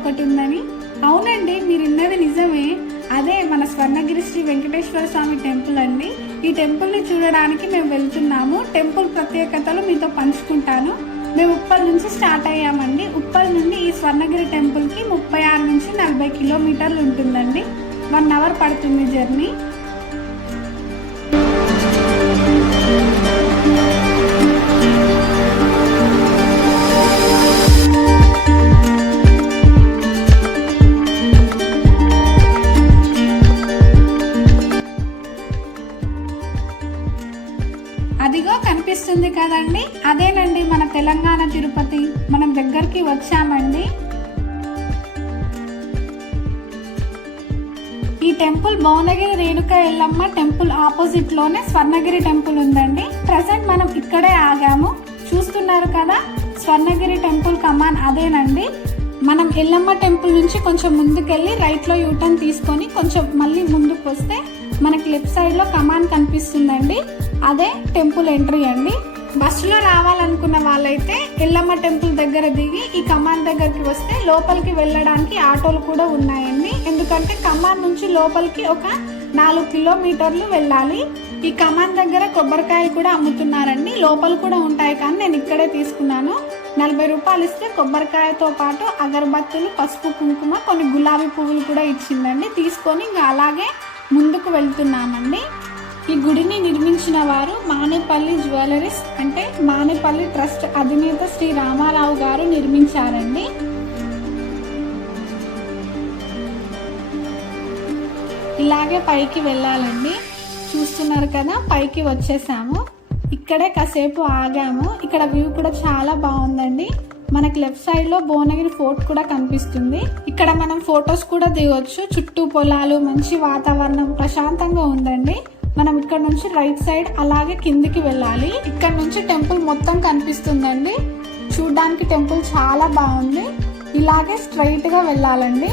ఒకటి ఉందని. అవునండి, మీరు విన్నది నిజమే. అదే మన స్వర్ణగిరి శ్రీ వెంకటేశ్వర స్వామి టెంపుల్ అండి. ఈ టెంపుల్ని చూడడానికి మేము వెళ్తున్నాము. టెంపుల్ ప్రత్యేకతలు మీతో పంచుకుంటాను. మేము ఉప్పల్ నుంచి స్టార్ట్ అయ్యామండి. ఉప్పల్ నుండి ఈ స్వర్ణగిరి టెంపుల్కి 36 నుంచి 40 కిలోమీటర్లు ఉంటుందండి. 1 అవర్ పడుతుంది జర్నీ. అదిగో కనిపిస్తుంది కదండి, అదేనండి మన తెలంగాణ తిరుపతి. మనం దగ్గరికి వచ్చామండి. ఈ temple Bhuvanagiri Renuka Yellamma temple opposite లోనే స్వర్ణగిరి టెంపుల్ ఉందండి. ప్రజెంట్ మనం ఇక్కడే ఆగాము. చూస్తున్నారు కదా, స్వర్ణగిరి టెంపుల్ కమాన్ అదేనండి. మనం ఎల్లమ్మ టెంపుల్ నుంచి కొంచెం ముందుకెళ్ళి రైట్ లో యూటర్న్ తీసుకొని కొంచెం మళ్ళీ ముందుకు వస్తే మనకి లెఫ్ట్ సైడ్ లో కమాన్ కనిపిస్తుందండి. అదే టెంపుల్ ఎంట్రీ అండి. బస్సులో రావాలనుకున్న వాళ్ళైతే ఎల్లమ్మ టెంపుల్ దగ్గర దిగి ఈ కమాన్ దగ్గరికి వస్తే లోపలికి వెళ్ళడానికి ఆటోలు కూడా ఉన్నాయండి. ఎందుకంటే కమాన్ నుంచి లోపలికి ఒక 4 కిలోమీటర్లు వెళ్ళాలి. ఈ కమాన్ దగ్గర కొబ్బరికాయలు కూడా అమ్ముతున్నారండి. లోపల కూడా ఉంటాయి, కానీ నేను ఇక్కడే తీసుకున్నాను. 40 రూపాయలు ఇస్తే కొబ్బరికాయతో పాటు అగరబత్తులు, పసుపు, కుంకుమ, కొన్ని గులాబీ పువ్వులు కూడా ఇచ్చిందండి. తీసుకొని ఇంకా అలాగే ముందుకు వెళ్తున్నామండి. ఈ గుడిని నిర్మించిన వారు మానేపల్లి జ్యువెలరీస్ అంటే మానేపల్లి ట్రస్ట్ అధినేత శ్రీ రామారావు గారు నిర్మించారండి. ఇలాగే పైకి వెళ్ళాలండి. చూస్తున్నారు కదా, పైకి వచ్చేసాము. ఇక్కడే కాసేపు ఆగాము. ఇక్కడ వ్యూ కూడా చాలా బాగుందండి. మనకి లెఫ్ట్ సైడ్ లో భువనగిరి ఫోర్ట్ కూడా కనిపిస్తుంది. ఇక్కడ మనం ఫొటోస్ కూడా దిగొచ్చు. చుట్టూ పొలాలు, మంచి వాతావరణం, ప్రశాంతంగా ఉందండి. మనం ఇక్కడ నుంచి రైట్ సైడ్ అలాగే కిందికి వెళ్ళాలి. ఇక్కడ నుంచి టెంపుల్ మొత్తం కనిపిస్తుందండి. చూడ్డానికి టెంపుల్ చాలా బాగుంది. ఇలాగే స్ట్రైట్ గా వెళ్ళాలండి.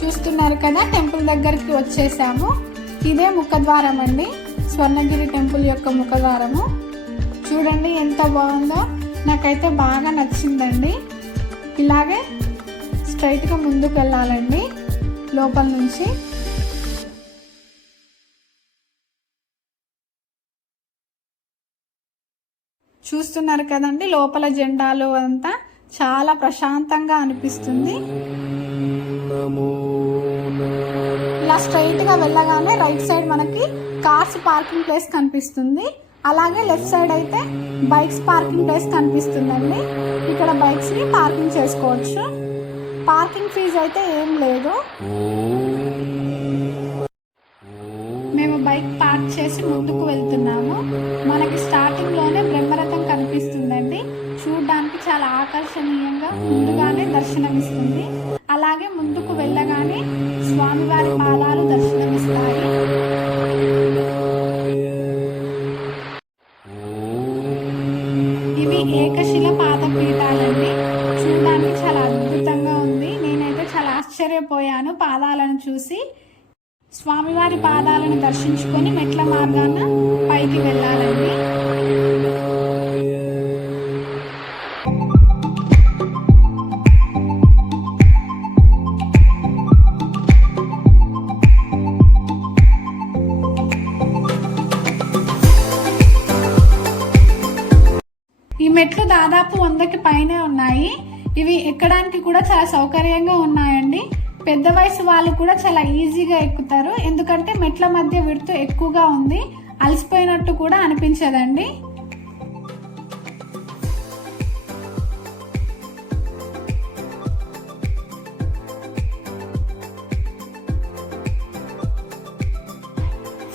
చూస్తున్నారు కదా, టెంపుల్ దగ్గరికి వచ్చేసాము. ఇదే ముఖద్వారం అండి, స్వర్ణగిరి టెంపుల్ యొక్క ముఖద్వారము. చూడండి ఎంత బాగుందో, నాకైతే బాగా నచ్చిందండి. ఇలాగే స్ట్రైట్గా ముందుకు వెళ్ళాలండి లోపల నుంచి. చూస్తున్నారు కదండి, లోపల జెండాలు అంతా చాలా ప్రశాంతంగా అనిపిస్తుంది. ఇలా స్ట్రైట్ గా వెళ్ళగానే రైట్ సైడ్ మనకి కార్స్ పార్కింగ్ ప్లేస్ కనిపిస్తుంది. అలాగే లెఫ్ట్ సైడ్ అయితే బైక్స్ పార్కింగ్ ప్లేస్ కనిపిస్తుందండి. ఇక్కడ బైక్స్ ని పార్కింగ్ చేసుకోవచ్చు. పార్కింగ్ ఫీజు అయితే ఏం లేదు. మేము బైక్ పార్క్ చేసి ముందుకు వెళ్తున్నాము. మనకి స్టార్టింగ్ లోనే బ్రహ్మరథం కనిపిస్తుందండి. చూడడానికి చాలా ఆకర్షణీయంగా ముందుగానే దర్శనమిస్తుంది. అలాగే ముందుకు వెళ్ళగానే స్వామివారి పాదాలు దర్శనమిస్తాయి. ఇవి ఏకశిల పాదపీఠాలండి. చూడడానికి చాలా అద్భుతంగా ఉంది. నేనైతే చాలా ఆశ్చర్యపోయాను పాదాలను చూసి. స్వామివారి పాదాలను దర్శించుకొని మెట్ల మార్గాన పైకి వెళ్ళాలండి. ఈ మెట్లు దాదాపు 100కి పైనే ఉన్నాయి. ఇవి ఎక్కడానికి కూడా చాలా సౌకర్యంగా ఉన్నాయండి. పెద్ద వయసు వాళ్ళు కూడా చాలా ఈజీగా ఎక్కుతారు. ఎందుకంటే మెట్ల మధ్య విడుతు ఎక్కువగా ఉంది. అలసిపోయినట్టు కూడా అనిపించదండి.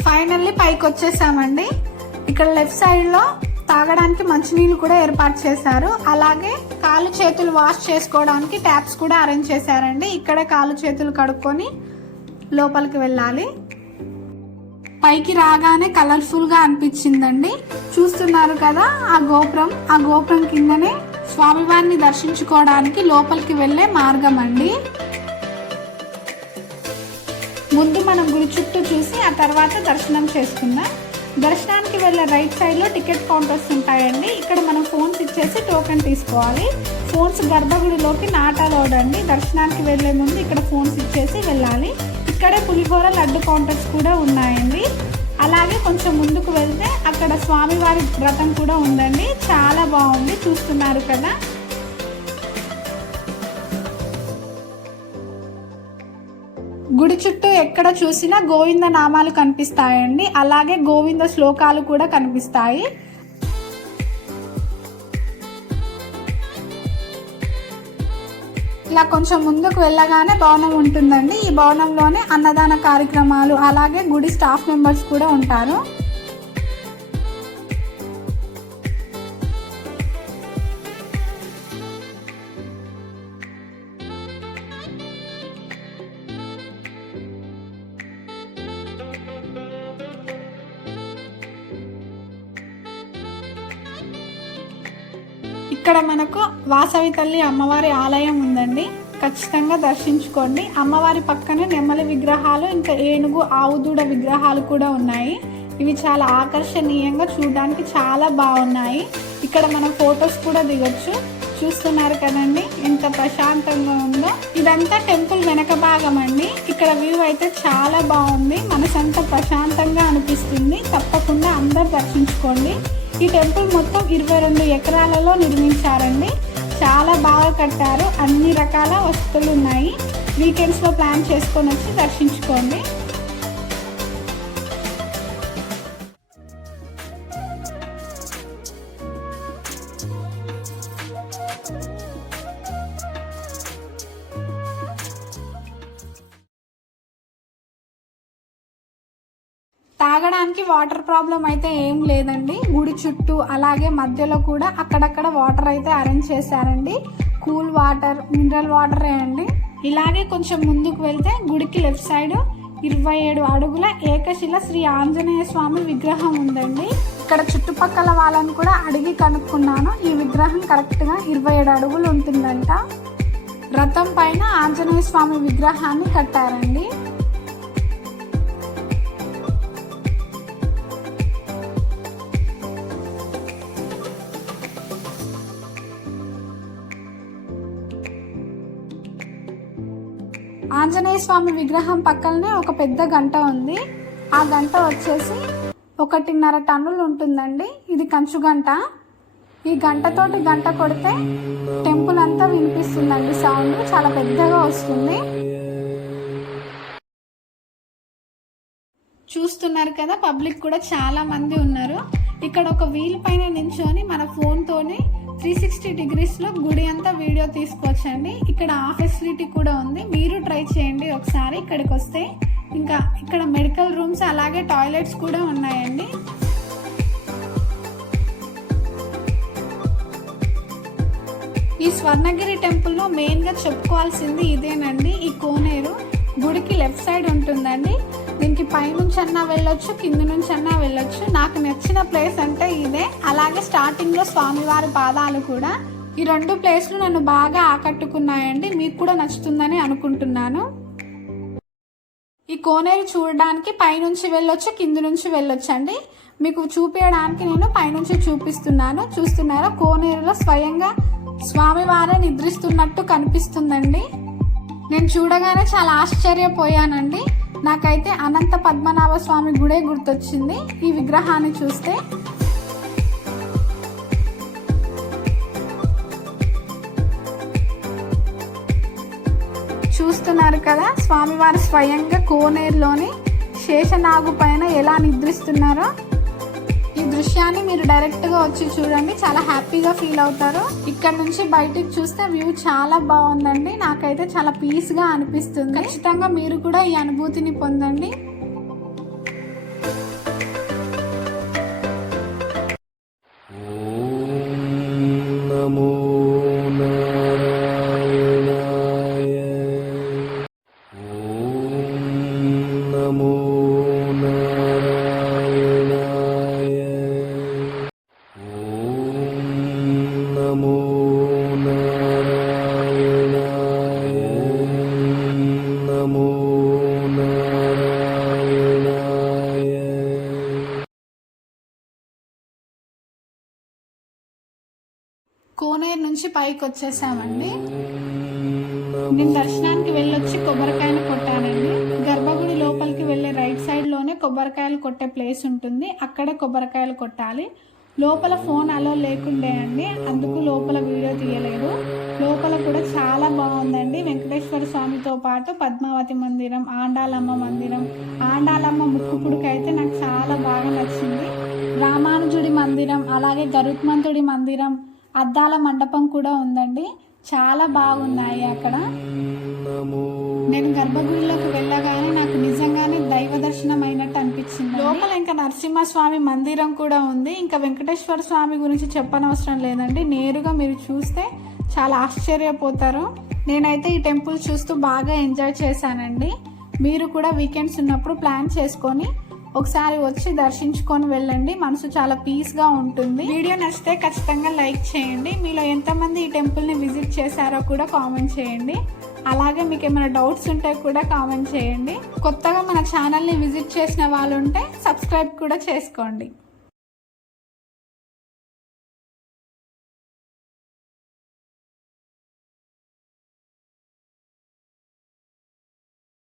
ఫైనల్లీ పైకి వచ్చేసామండి. ఇక్కడ లెఫ్ట్ సైడ్ లో తాగడానికి మంచినీళ్ళు కూడా ఏర్పాటు చేశారు. అలాగే కాళ్ళు చేతులు వాష్ చేసుకోవడానికి ట్యాప్స్ కూడా అరేంజ్ చేశారండి. ఇక్కడే కాళ్ళు చేతులు కడుక్కొని లోపలికి వెళ్ళాలి. పైకి రాగానే కలర్ఫుల్ గా అనిపించిందండి. చూస్తున్నారు కదా, ఆ గోపురం కిందనే స్వామివారిని దర్శించుకోవడానికి లోపలికి వెళ్లే మార్గం అండి. ముందు మనం గుడి చుట్టూ చూసి ఆ తర్వాత దర్శనం చేసుకుందాం. దర్శనానికి వెళ్ళే రైట్ సైడ్లో టికెట్ కౌంటర్స్ ఉంటాయండి. ఇక్కడ మనం ఫోన్స్ ఇచ్చేసి టోకెన్ తీసుకోవాలి. ఫోన్స్ గర్భగుడిలోకి నాట్ అలౌడ్ అండి. దర్శనానికి వెళ్ళే ముందు ఇక్కడ ఫోన్స్ ఇచ్చేసి వెళ్ళాలి. ఇక్కడే పులిహోర లడ్డు కౌంటర్స్ కూడా ఉన్నాయండి. అలాగే కొంచెం ముందుకు వెళ్తే అక్కడ స్వామివారి వ్రతం కూడా ఉందండి. చాలా బాగుంది, చూస్తున్నారు కదా. గుడి చుట్టూ ఎక్కడ చూసినా గోవింద నామాలు కనిపిస్తాయండి. అలాగే గోవింద శ్లోకాలు కూడా కనిపిస్తాయి. ఇలా కొంచెం ముందుకు వెళ్ళగానే భవనం ఉంటుందండి. ఈ భవనంలోనే అన్నదాన కార్యక్రమాలు అలాగే గుడి స్టాఫ్ మెంబర్స్ కూడా ఉంటారు. ఇక్కడ మనకు వాసవి తల్లి అమ్మవారి ఆలయం ఉందండి. ఖచ్చితంగా దర్శించుకోండి. అమ్మవారి పక్కనే నెమలి విగ్రహాలు, ఇంకా ఏనుగు, ఆవు దూడ విగ్రహాలు కూడా ఉన్నాయి. ఇవి చాలా ఆకర్షణీయంగా చూడడానికి చాలా బాగున్నాయి. ఇక్కడ మనం ఫొటోస్ కూడా దిగొచ్చు. చూస్తున్నారు కదండి ఎంత ప్రశాంతంగా ఉందో. ఇదంతా టెంపుల్ వెనక భాగం అండి. ఇక్కడ వ్యూ అయితే చాలా బాగుంది. మనసంతా ప్రశాంతంగా అనిపిస్తుంది. తప్పకుండా అందరు దర్శించుకోండి. ఈ టెంపుల్ మొత్తం 22 ఎకరాలలో నిర్మించారండి. చాలా బాగా కట్టారు. అన్ని రకాల వసతులు ఉన్నాయి. వీకెండ్స్లో ప్లాన్ చేసుకొని వచ్చి దర్శించుకోండి. తాగడానికి వాటర్ ప్రాబ్లం అయితే ఏం లేదండి. గుడి చుట్టూ అలాగే మధ్యలో కూడా అక్కడక్కడ వాటర్ అయితే అరేంజ్ చేశారండి. కూల్ వాటర్, మినరల్ వాటరే అండి. ఇలాగే కొంచెం ముందుకు వెళ్తే గుడికి లెఫ్ట్ సైడ్ 27 అడుగుల ఏకశిల శ్రీ ఆంజనేయ స్వామి విగ్రహం ఉందండి. ఇక్కడ చుట్టుపక్కల వాళ్ళని కూడా అడిగి కనుక్కున్నాను. ఈ విగ్రహం కరెక్ట్గా 27 అడుగులు ఉంటుందంట. రథం పైన ఆంజనేయ స్వామి విగ్రహాన్ని కట్టారండి. ఆంజనేయ స్వామి విగ్రహం పక్కనే ఒక పెద్ద గంట ఉంది. ఆ గంట వచ్చేసి 1.5 టన్నులు ఉంటుందండి. ఇది కంచు గంట. ఈ గంటతోటి గంట కొడితే టెంపుల్ అంతా వినిపిస్తుందండి. సౌండ్ చాలా పెద్దగా వస్తుంది. చూస్తున్నారు కదా, పబ్లిక్ కూడా చాలా మంది ఉన్నారు. ఇక్కడ ఒక వీల్ పైన నించొని మన ఫోన్తోనే 360 డిగ్రీస్లో గుడి అంతా వీడియో తీసుకోవచ్చండి. ఇక్కడ ఆ ఫెసిలిటీ కూడా ఉంది. మీరు ట్రై చేయండి ఒకసారి ఇక్కడికి వస్తే. ఇంకా ఇక్కడ మెడికల్ రూమ్స్ అలాగే టాయిలెట్స్ కూడా ఉన్నాయండి. ఈ స్వర్ణగిరి టెంపుల్లో మెయిన్గా చెప్పుకోవాల్సింది ఇదేనండి. ఈ కోనేరు గుడికి లెఫ్ట్ సైడ్ ఉంటుందండి. దీనికి పైనుంచి అన్నా వెళ్ళొచ్చు, కింద నుంచి అన్నా వెళ్ళొచ్చు. నాకు నచ్చిన ప్లేస్ అంటే ఇదే. అలాగే స్టార్టింగ్లో స్వామివారి పాదాలు కూడా. ఈ 2 ప్లేస్లు నన్ను బాగా ఆకట్టుకున్నాయండి. మీకు కూడా నచ్చుతుందని అనుకుంటున్నాను. ఈ కోనేరు చూడడానికి పైనుంచి వెళ్ళొచ్చు, కింద నుంచి వెళ్ళొచ్చు అండి. మీకు చూపించడానికి నేను పైనుంచి చూపిస్తున్నాను. చూస్తున్నారా, కోనేరులో స్వయంగా స్వామివారే నిద్రిస్తున్నట్టు కనిపిస్తుందండి. నేను చూడగానే చాలా ఆశ్చర్యపోయానండి. నాకైతే అనంత పద్మనాభ స్వామి గుడే గుర్తొచ్చింది ఈ విగ్రహాన్ని చూస్తే. చూస్తున్నారు కదా, స్వామివారు స్వయంగా కోనేరులోని శేషనాగు పైన ఎలా నిద్రిస్తున్నారో. ఈ దృశ్యాన్ని మీరు డైరెక్ట్గా వచ్చి చూడండి, చాలా హ్యాపీగా ఫీల్ అవుతారు. ఇక్కడ నుంచి బయటికి చూస్తే వ్యూ చాలా బాగుందండి. నాకైతే చాలా పీస్గా అనిపిస్తుంది. ఖచ్చితంగా మీరు కూడా ఈ అనుభూతిని పొందండి. నమో నారాయణాయ కోనేరు నుంచి పైకి వచ్చేసామండి. నేను దర్శనానికి వెళ్ళొచ్చి కొబ్బరికాయలు కొట్టానండి. గర్భగుడి లోపలికి వెళ్ళే రైట్ సైడ్ లోనే కొబ్బరికాయలు కొట్టే ప్లేస్ ఉంటుంది, అక్కడే కొబ్బరికాయలు కొట్టాలి. లోపల ఫోన్ అలో లేకుండే అండి, అందుకు లోపల వీడియో తీయలేదు. లోపల కూడా చాలా బాగుందండి. వెంకటేశ్వర స్వామితో పాటు పద్మావతి మందిరం, ఆండాలమ్మ మందిరం, ఆండాలమ్మ ముక్కుపుడికైతే నాకు చాలా బాగా నచ్చింది. రామానుజుడి మందిరం, అలాగే గరుత్మంతుడి మందిరం, అద్దాల మండపం కూడా ఉందండి. చాలా బాగున్నాయి అక్కడ. నేను గర్భగుడిలోకి వెళ్ళగానే నాకు నిజంగానే దైవ దర్శనం అయినట్టు అనిపించింది. లోపల ఇంకా నరసింహస్వామి మందిరం కూడా ఉంది. ఇంకా వెంకటేశ్వర స్వామి గురించి చెప్పనవసరం లేదండి, నేరుగా మీరు చూస్తే చాలా ఆశ్చర్యపోతారు. నేనైతే ఈ టెంపుల్ చూస్తూ బాగా ఎంజాయ్ చేశానండి. మీరు కూడా వీకెండ్స్ ఉన్నప్పుడు ప్లాన్ చేసుకొని ఒకసారి వచ్చి దర్శించుకొని వెళ్ళండి, మనసు చాలా పీస్గా ఉంటుంది. వీడియో నచ్చితే ఖచ్చితంగా లైక్ చేయండి. మీలో ఎంతమంది ఈ టెంపుల్ని విజిట్ చేశారో కూడా కామెంట్ చేయండి. అలాగే మీకు ఏమైనా డౌట్స్ ఉంటే కూడా కామెంట్ చేయండి. కొత్తగా మన ఛానల్ని విజిట్ చేసిన వాళ్ళు ఉంటే సబ్స్క్రైబ్ కూడా చేసుకోండి.